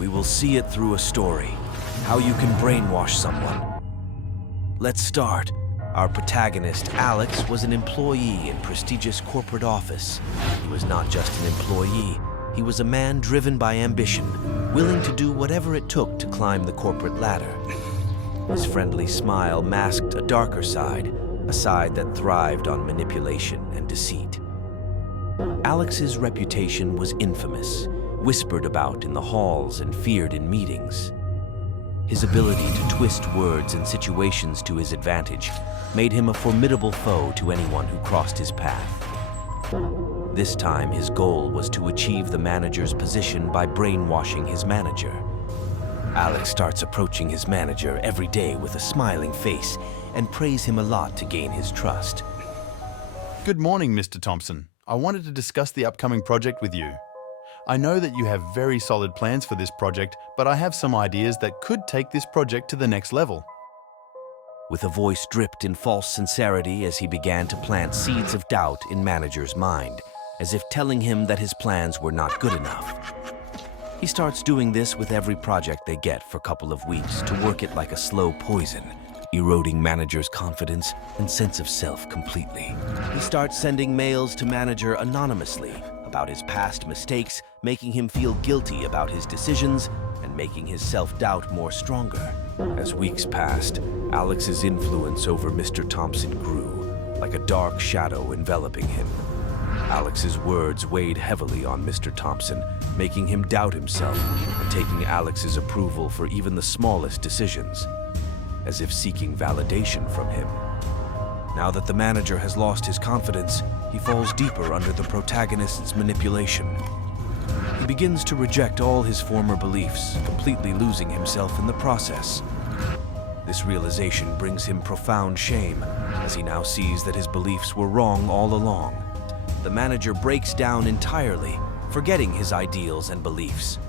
We will see it through a story, how you can brainwash someone. Let's start. Our protagonist, Alex, was an employee in prestigious corporate office. He was not just an employee, he was a man driven by ambition, willing to do whatever it took to climb the corporate ladder. His friendly smile masked a darker side, a side that thrived on manipulation and deceit. Alex's reputation was infamous, whispered about in the halls and feared in meetings. His ability to twist words and situations to his advantage made him a formidable foe to anyone who crossed his path. This time, his goal was to achieve the manager's position by brainwashing his manager. Alex starts approaching his manager every day with a smiling face and prays him a lot to gain his trust. Good morning, Mr. Thompson. I wanted to discuss the upcoming project with you. I know that you have very solid plans for this project, but I have some ideas that could take this project to the next level. With a voice dripped in false sincerity as he began to plant seeds of doubt in manager's mind, as if telling him that his plans were not good enough. He starts doing this with every project they get for a couple of weeks to work it like a slow poison, eroding manager's confidence and sense of self completely. He starts sending mails to manager anonymously about his past mistakes, making him feel guilty about his decisions and making his self-doubt more stronger. As weeks passed, Alex's influence over Mr. Thompson grew, like a dark shadow enveloping him. Alex's words weighed heavily on Mr. Thompson, making him doubt himself and taking Alex's approval for even the smallest decisions, as if seeking validation from him. Now that the manager has lost his confidence, he falls deeper under the protagonist's manipulation. He begins to reject all his former beliefs, completely losing himself in the process. This realization brings him profound shame, as he now sees that his beliefs were wrong all along. The manager breaks down entirely, forgetting his ideals and beliefs.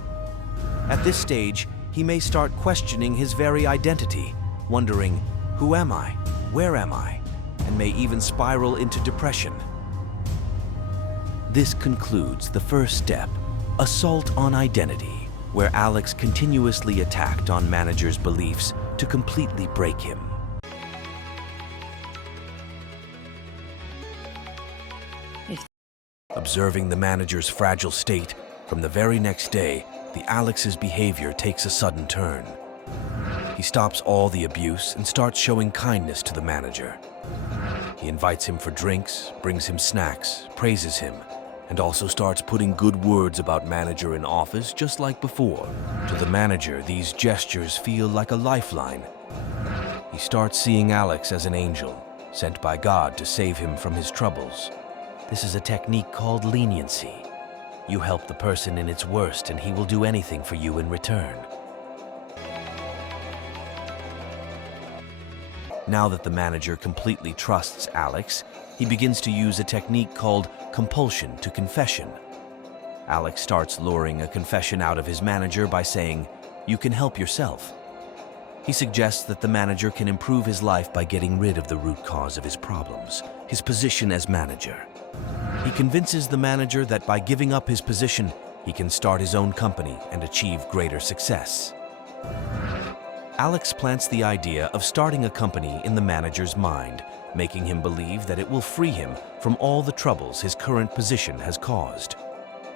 At this stage, he may start questioning his very identity, wondering, who am I? Where am I? And may even spiral into depression. This concludes the first step, assault on identity, where Alex continuously attacked on manager's beliefs to completely break him. Observing the manager's fragile state, from the very next day, Alex's behavior takes a sudden turn. He stops all the abuse and starts showing kindness to the manager. He invites him for drinks, brings him snacks, praises him, and also starts putting good words about manager in office just like before. To the manager, these gestures feel like a lifeline. He starts seeing Alex as an angel, sent by God to save him from his troubles. This is a technique called leniency. You help the person in its worst and he will do anything for you in return. Now that the manager completely trusts Alex, he begins to use a technique called compulsion to confession. Alex starts luring a confession out of his manager by saying, "You can help yourself." He suggests that the manager can improve his life by getting rid of the root cause of his problems, his position as manager. He convinces the manager that by giving up his position, he can start his own company and achieve greater success. Alex plants the idea of starting a company in the manager's mind, making him believe that it will free him from all the troubles his current position has caused.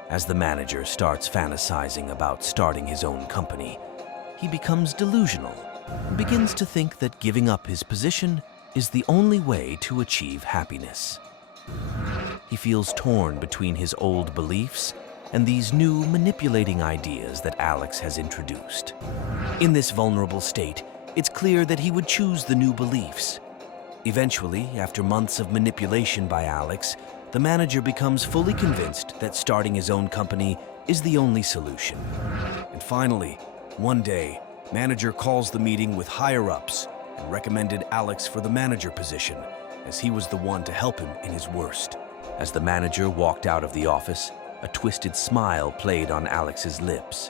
As the manager starts fantasizing about starting his own company, he becomes delusional and begins to think that giving up his position is the only way to achieve happiness. He feels torn between his old beliefs and these new manipulating ideas that Alex has introduced. In this vulnerable state, it's clear that he would choose the new beliefs. Eventually, after months of manipulation by Alex, the manager becomes fully convinced that starting his own company is the only solution. And finally, one day, manager calls the meeting with higher-ups and recommended Alex for the manager position, as he was the one to help him in his worst. As the manager walked out of the office, a twisted smile played on Alex's lips.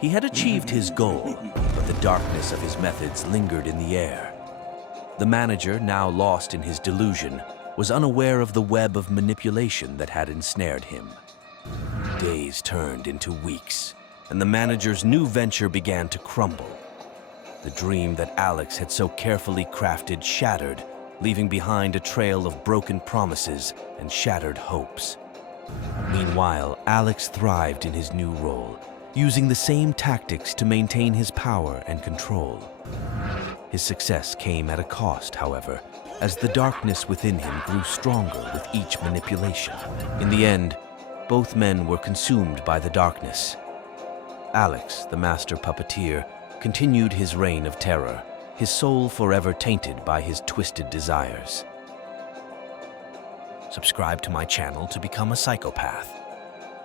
He had achieved his goal, but the darkness of his methods lingered in the air. The manager, now lost in his delusion, was unaware of the web of manipulation that had ensnared him. Days turned into weeks, and the manager's new venture began to crumble. The dream that Alex had so carefully crafted shattered, leaving behind a trail of broken promises and shattered hopes. Meanwhile, Alex thrived in his new role, using the same tactics to maintain his power and control. His success came at a cost, however, as the darkness within him grew stronger with each manipulation. In the end, both men were consumed by the darkness. Alex, the master puppeteer, continued his reign of terror, his soul forever tainted by his twisted desires. Subscribe to my channel to become a psychopath.